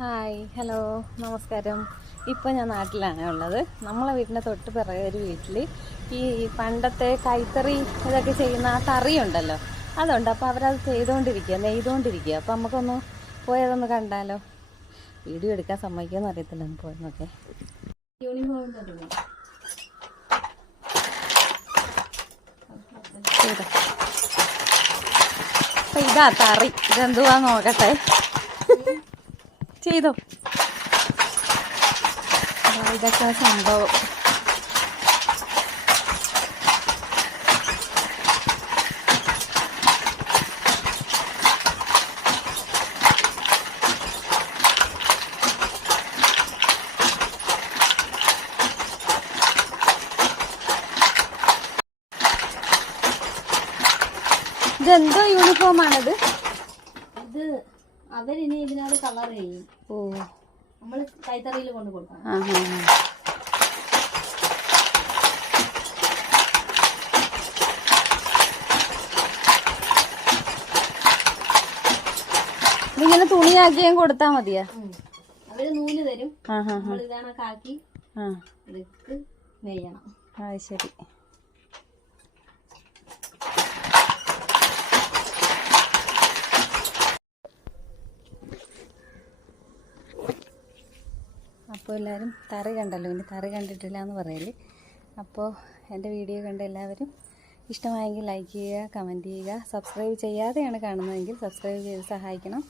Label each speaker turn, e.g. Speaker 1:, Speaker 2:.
Speaker 1: Hi hello നമസ്കാരം. ഇപ്പോൾ ഞാൻ നാട്ടിലാണ് ഉള്ളത്. നമ്മളെ വീടിന്റെ തൊട്ട് പിറകെ ഒരു വീട്ടിൽ ഈ പണ്ടത്തെ കൈത്തറി ഇതൊക്കെ ചെയ്യുന്ന ആ തറി ഉണ്ടല്ലോ. അതുണ്ട്. അപ്പോൾ അവരത് ചെയ്തുകൊണ്ടിരിക്കുക നെയ്തുകൊണ്ടിരിക്കുക അപ്പോൾ നമുക്കൊന്ന് പോയതൊന്ന് കണ്ടാലോ? വീഡിയോ എടുക്കാൻ സമ്മതിക്കുമെന്ന് അറിയത്തില്ല. ഒന്ന് പോയെന്നൊക്കെ. അപ്പൊ ഇതാ തറി. ഇതെന്തുവാ നോക്കട്ടെ? ചെയ്തോ? ഇതൊക്കെ സംഭവം. ഇതെന്തോ യൂണിഫോമാണത്
Speaker 2: ഇത് അവരിനി ഇതിനകത്ത് കളർ ചെയ്യും.
Speaker 1: ഓ.
Speaker 2: നമ്മൾ കൈത്തറിയിൽ കൊണ്ട് കൊടുക്കണം.
Speaker 1: ആ ഹാ ഹാ തുണിയാക്കിയും കൊടുത്താ മതിയാ?
Speaker 2: അവർ നൂൽ തരും. ഇതാണ്
Speaker 1: ആ.
Speaker 2: എടുത്ത് നെയ്യണം.
Speaker 1: അത് ശരി. അപ്പോൾ എല്ലാവരും തറി കണ്ടല്ലോ ഇനി തറി കണ്ടിട്ടില്ല എന്ന് പറയൽ. അപ്പോൾ എന്റെ വീഡിയോ കണ്ട എല്ലാവരും ഇഷ്ടമായെങ്കിൽ ലൈക്ക് ചെയ്യുക കമന്റ് ചെയ്യുക സബ്സ്ക്രൈബ് ചെയ്യാതെയാണ് കാണുന്നതെങ്കിൽ സബ്സ്ക്രൈബ് ചെയ്ത് സഹായിക്കണം.